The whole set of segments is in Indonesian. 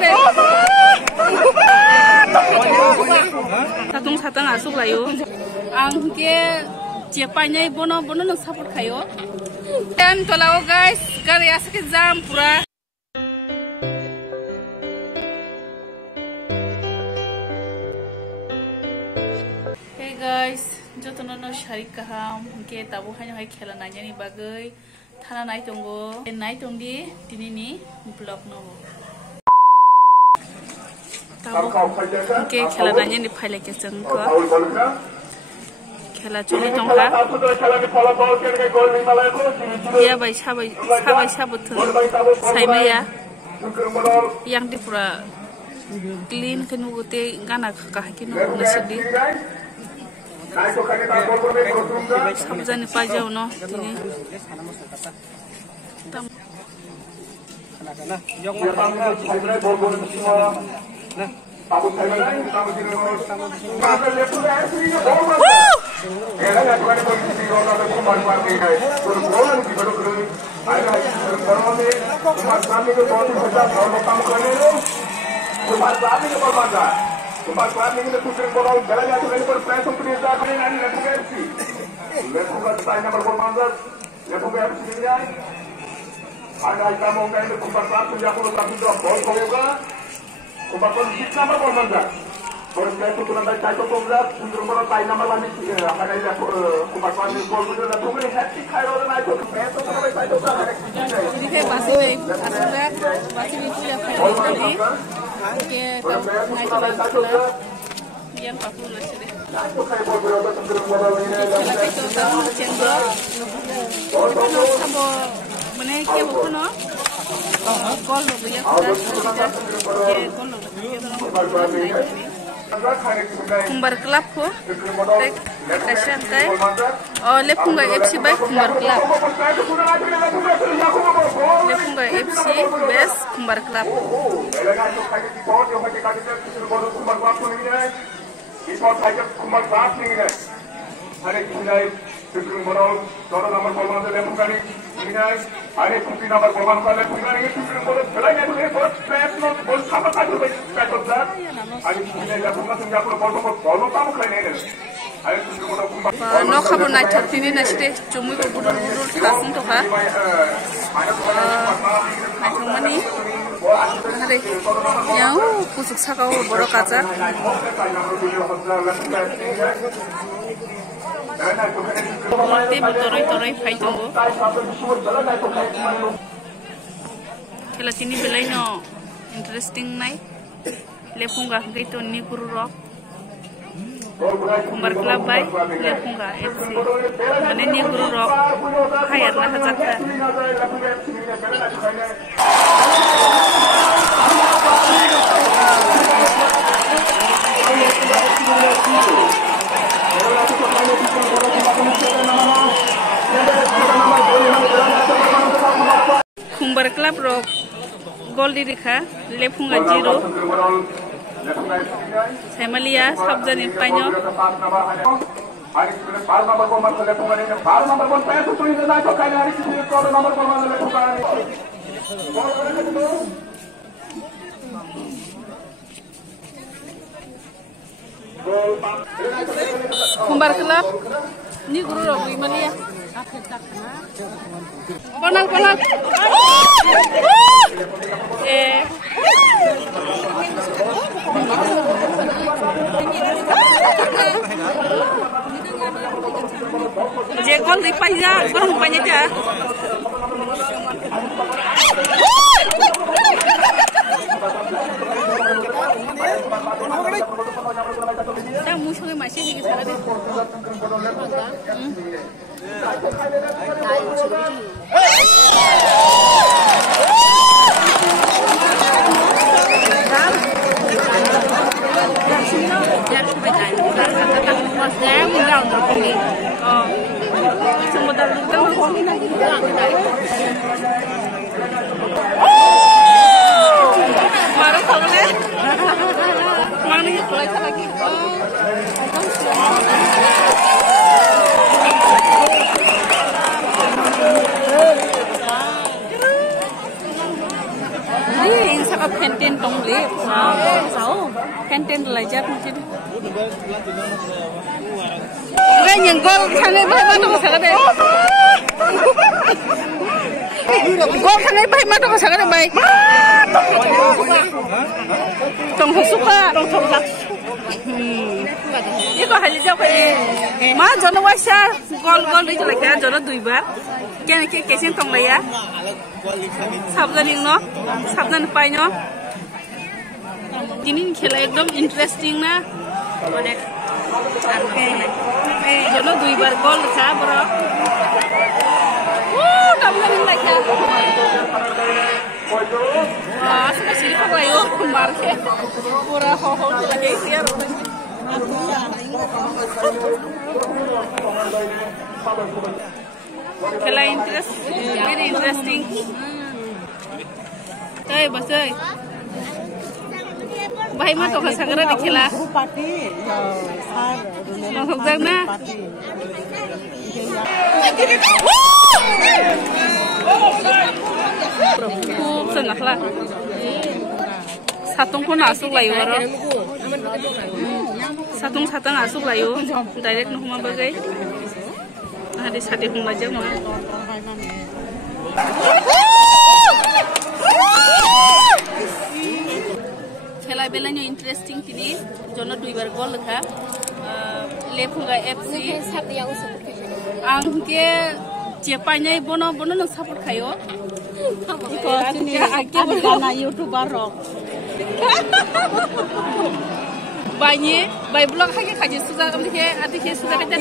deh. Satang asuk layu. Angke cepanya bono nang support kayo. Dan tolao guys, gari asik jam pura. Hey guys, jotono shari kaham ke tabu hanya hai khela nanya ni bagai thana nai tongo nai tongdi tinini vlog no tabu ke khela nanya ni phaile ke jengko khela choli tongha ya bai sabai sabutu saimaya yang di pura clean kenu gote gana kahakino nasidi sabjani pajau no tini Kumar Klan ini putri bola jalannya itu dari perpres untuk dijaga ini Lepuga FC. Lepuga style nomor 14. Lepuga FC ini ada kamu kan itu Kumar Klan punya puluh satu drop ball kolega. Kumar Klan hit nomor 14. Perpres itu nanti cair program putri bola style nomor 1 ada ini Kumar Klan ini gol itu Lepuga ini hat-trick kairo dan itu perpres itu sampai cair program. Ini kayak pasti itu ya tadi. Oke, tahu naik ke yang papua nasi deh. Sabo menaiki bukan? Kol lo ya Kumbar Club ko, kasih tay. Oh, Lepunga FC by Kumbar Club. Lepunga FC best Kumbar Club. No khabo na chaptini na ste chumui ko budur thasun to ha mani hare yang pusuk sakau boro kaca Mati toroi fai tunggu. Kela sini belai no interesting nai. Lepunga gitu ni guru rock. Kumbar Club by Lepunga FC. Mana ni guru rock. Hayat na hajaka. Kumbar Club rock gol di dikha Lepunga 0 Semalia sabjani panyo Kumbar Club ni guru rock Semalia Ponal Jekol di paya, kurang banyak ya. Kita musuhnya masih di sana deh. Semua canteen tong le sao canteen lajak mungkin gue nyenggol sangai bah mana kau sangat deh gol sangai bah mana kau sangat deh baik tong suka tong lak ini kok hanya jauh ini mah jono wasya gol itu lagi ya jono 2 bar kena kesin tong lah ya sabdan no sabdan pai no ini khela ekdom interesting na onek jono 2 bar gol kha bro double lagi ya suka sini kok ayo marke pura ho lagi siar khela very interesting hey basai bahai ma to khasagara de khela nong jak na खूब संगला सातों को नासुक लायो आरो सातों नासुक लायो डायरेक्ट नहुमा बगै आदि सादि हुमा जे मा खेला बेलानि इंटरेस्टिंग तिनि जनो 2 बार गोल लखा लेफुगा एफसी सादियाव सपोर्ट आंके जेपाइनाय बोनो न सपोर्ट खायो iko aja gana youtuber rock banyi bai blog hage kaje suza amdike adike suza kata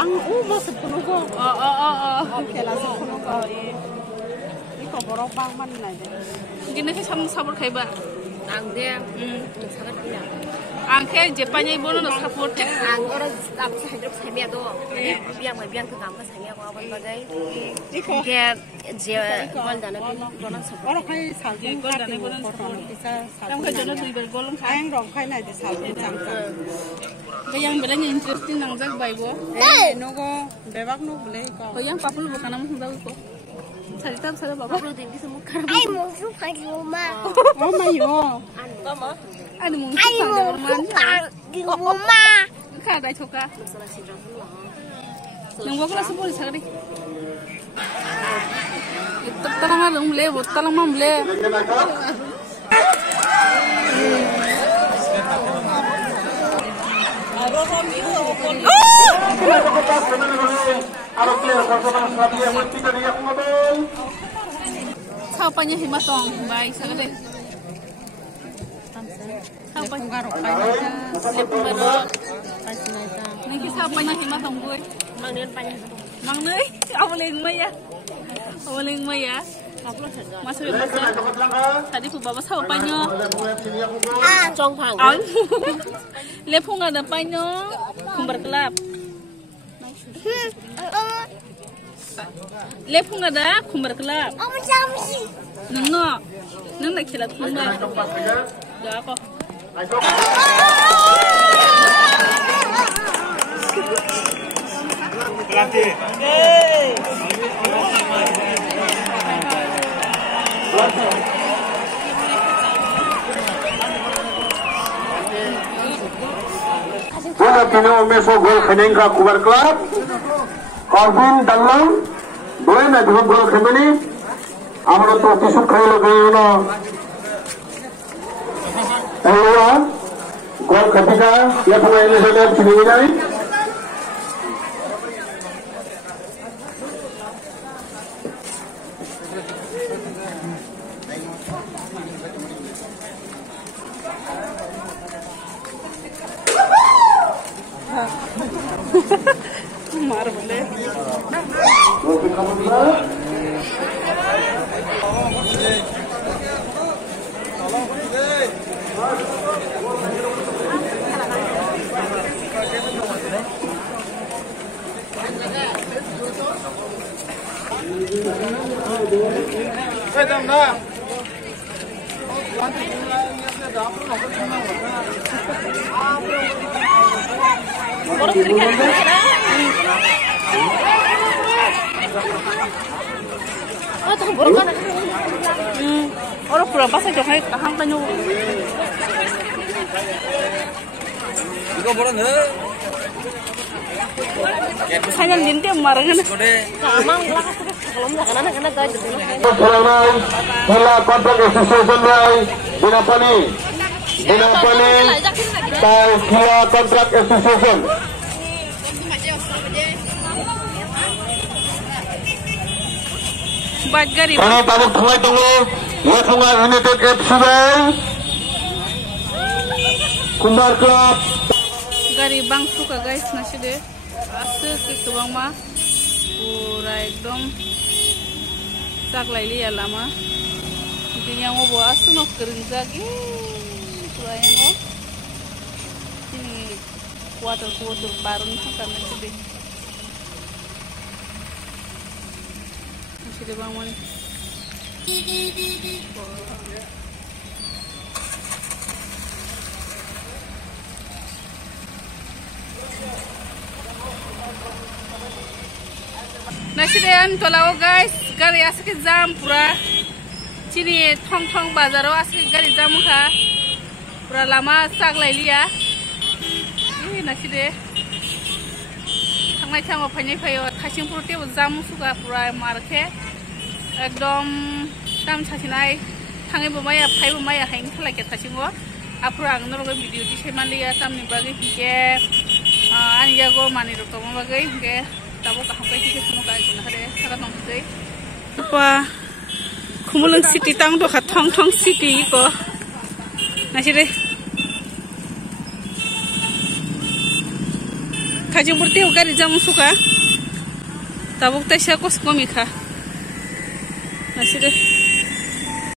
ang mo sepuno ko kela sepuno ko iko borok bang man nai de gini ke sam support khaiba ang de sagat dia ang ke jepanai bono no support ang ora tap sahrok samia do biang mai biang ke kam ka samia ko aban bagai iko ke je gol dana bono support ora khai salje gol dana bono support bisa sam ka jono 2 bar gol khai ang rong khai nai de salje jam ka yang belanya interesting nang jak baibo nogo bebak no bele ko yang papul bukan am hunda ko cerita saya bapak lu tinggi semua ai mau suka di rumah oh mayo mama ada mau suka di rumah ka dai choka yang gua kelas 10 sagari terang ada umle botol mamle Sapanya himatong, baik sekali. Sapanya lepunggarok, niki sapanya himatong gue. Mangneun, awaling maya. Masuk masuk. Tadi pubaba sapanya. Jongpang. Lepung ada panyo, kembar kelap. Lepung ada kumbar kelap. Neng nak kilat kumbar. Gak apa. Pelatih. Bola kini meso gol khenengka kubar klub. Calvin Dallam dua na dua gol kembali. Amro to tisuk khailo gayo Ayo gol ketiga ya pemain sudah sini dari. मार बोले Orang pura pasal jangan kahang kanyu. Iko boron he. Saya linti marangan. Amang lakas kalau enggak karena gaji. Hela kontrak association rai Binapani tau Hela kontrak association. Bat gari. Kami tabuk sungai tunggu. Ya sungai United FC rai. Kumbar Club. Gari bang suka guys nasi deh. Asal ke bang mah. Pura ekdom. Sak laili ya lama. Intinya ngobo asu nok kerinjak. Pura ngo. Ini water baru nih kan nasi deh. Nasi deh bang mana? Nasidayan tolao guys, gari asik jam pura. Cini thong bazaro asik gari jam ka. Pura lama sak laili ya. Ini naside. Tangai tango panai payo thasing pura te jam suka pura marke. Ekdom tam chasinai tangai bumaya pai bumaya haing thalai ke thasingo. Apura ang norogo video di seman liya tam ni bagi ke. Ani jago mani ro tomo bagi ke. Tabo kaham kai kise suno kai guna hare sara tong kai apa khumulung city tang do kha thong city ko nasire khajung murti ugari jam suka tabo ta sha kos komi kha nasire